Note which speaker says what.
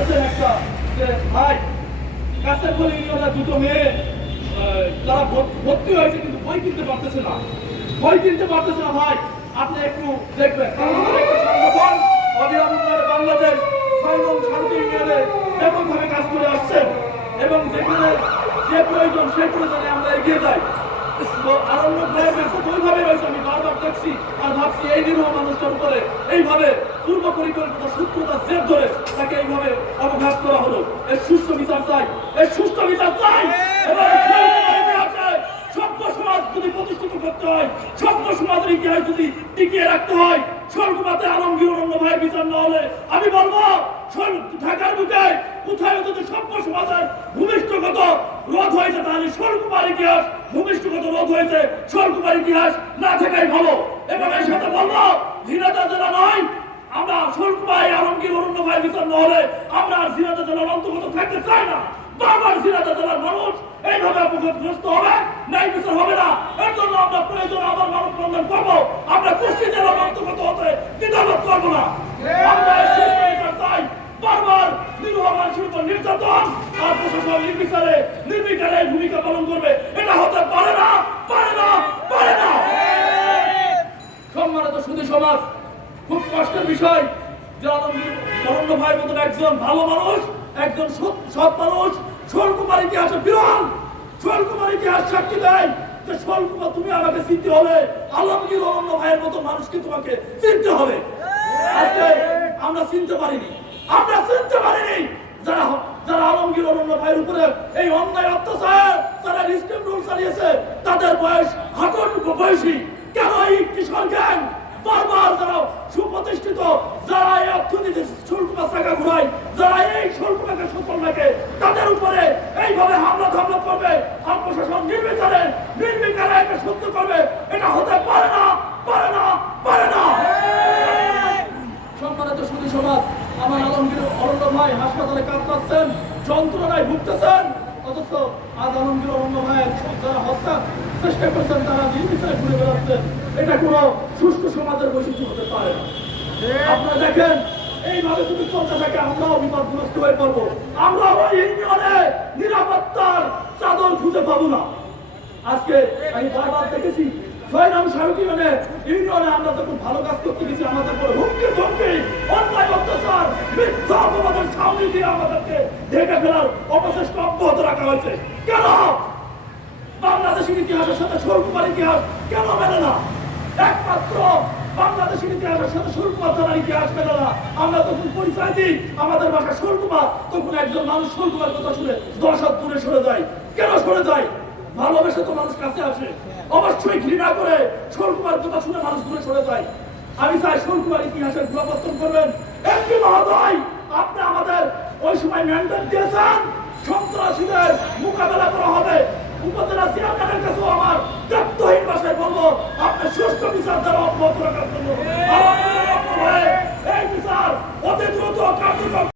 Speaker 1: জানতেছেন একটা যে ভাই, কাছের বলে ইউনিয়নে দুটো মেয়ে তারা ভর- ভর্তি হয়েছে কিন্তু বই কিনতে পারতেছে না। বই কিনতে পারতেছে না ভাই, আপনি একটু দেখবেন। সংগঠন উন্নয়ন বাংলাদেশ ছয় শান্তি ইউনিয়নে ব্যাপকভাবে কাজ করে আসছেন এবং যেখানে যে প্রয়োজন সে প্রয়োজনে আমরা এগিয়ে যাই। তো আরণ্য ভাইয়ের কাছে ওইভাবে রয়েছে, আমি বারবার দেখছি আর ভাবছি এই নিরীহ মানুষটার উপরে এইভাবে পূর্ব পরিকল্পিত সূত্রতা জেদ ধরে তাকে এইভাবে অবঘাত করা হলো। এর সুস্থ বিচার চাই। এর সুস্থ বিচার চাই এবং সেই ইতিহাসে সভ্য সমাজ যদি প্রতিষ্ঠিত করতে হয়। সভ্য সমাজের ইতিহাস যদি টিকিয়ে রাখতে হয় স্বর্গপাতে আলমগীর অন্য ভাইয়ের বিচার না হলে আমি বলব ঢাকার বুকে কোথায় যদি সভ্য সমাজের ভূমিষ্ঠগত রোধ হয়েছে তাহলে স্বর্গপার ইতিহাস, ভূমিষ্ঠগত রোধ হয়েছে, স্বর্গপার ইতিহাস না থাকাই ভালো। এবং এর সাথে বলব ধীরতা জেলা নয়, আমরা স্বর্গপাই আলমগীর অরণ্য ভাইয়ের বিচার না হলে আমরা আর জিনাদা জেলার অন্তর্গত থাকতে চাই না। বারবার জিনাদা জেলার মানুষ এইভাবে অপঘাতগ্রস্ত হবে, ন্যায় বিচার হবে না। আমরা প্রয়োজন, আবার মানব বন্ধন করব আমরা কুষ্টি জেলার অন্তর্গত হতে, দ্বিধাবোধ করব না। ভূমিকা পালন করবে। এটা হতে পারে না খুব কষ্টের বিষয় যে আলমগীর ভাইয়ের মতন একজন ভালো মানুষ, একজন সৎ মানুষ সোলকুমার ইতিহাসে বিরল। সোলকুমার ইতিহাস সাক্ষী দেয়। তুমি আমাকে চিনতে হলে আলমগীর অরণ্য ভাইয়ের মতো মানুষকে তোমাকে চিনতে হবে। আমরা চিনতে পারিনি। আমরা চিনতে পারিনি যারা যারা আলমগীর অরণ্য ভাইয়ের উপরে এই অন্যায় অত্যাচার, যারা রিস্টেম রুল চালিয়েছে, তাদের বয়স হাতন বয়সী। কেন এই কিশোর গ্যাং বারবার যারা সুপ্রতিষ্ঠিত, যারা এই অর্থনীতি শুল্ক টাকা ঘুরায়, যারা এই শুল্কটাকে সফল রাখে তাদের উপরে এইভাবে হামলা ধামলা করবে আর প্রশাসন নির্বিচারে নির্বিচারে এটা সত্য করবে এটা হতে পারে না পারে না পারে না সম্মানিত সুধী সমাজ আমার আলমগীর অরণ্য ভাই হাসপাতালে কাঁদতেছেন, যন্ত্রণায় ভুগতেছেন, অথচ আজ আলমগীর অরণ্য ভাইয়ের যারা হত্যা চেষ্টা করছেন, তারা নির্বিচারে ঘুরে বেড়াচ্ছেন এটা কোনো সুষ্ঠু সমাজের বৈশিষ্ট্য হতে পারে না। আপনারা দেখেন, এইভাবে যদি চলতে থাকে, আমরাও বিপদগ্রস্ত হয়ে পড়ব। আমরা ওই ইউনিয়নে নিরাপত্তার চাদর খুঁজে পাবো না। আজকে আমি বারবার দেখেছি, ছয় নাম শাহরুখ ইউনিয়নে আমরা তো খুব ভালো কাজ করতে গেছি, আমাদের পরে হুমকি ধমকি অন্যায়, অত্যাচার, মিথ্যা সামনে দিয়ে আমাদেরকে ঢেকে ফেলার অপচেষ্টা অব্যাহত রাখা হয়েছে। কেন? বাংলাদেশের ইতিহাসের সাথে স্বর্গপার ইতিহাস কেন মেলে না? একমাত্র বাংলাদেশের ইতিহাসের সাথে স্বর্গপার জানার ইতিহাস মেলে না। আমরা তখন পরিচয় দিই, আমাদের ভাষা স্বর্গপার তখন একজন মানুষ স্বর্গপার কথা শুনে দশ হাত দূরে সরে যায়। কেন সরে যায়? ভালোবেসে তো মানুষ কাছে আসে। অবশ্যই ঘৃণা করে স্বর্গপার কথা শুনে মানুষ দূরে সরে যায়। আমি চাই স্বর্গপার ইতিহাসের পুনরাবর্তন করবেন। এমপি মহোদয়! আপনি আমাদের ওই সময় ম্যান্ডেট দিয়েছেন সন্ত্রাসীদের মোকাবেলা করা হবে। উপজেলা চেয়ারম্যানের কাছেও আমার দায়িত্বহীন ভাষায় বলব, আপনি সুষ্ঠু বিচার দ্বারা অব্যাহত রাখার জন্য। এই বিচার অতি দ্রুত কার্যক্রম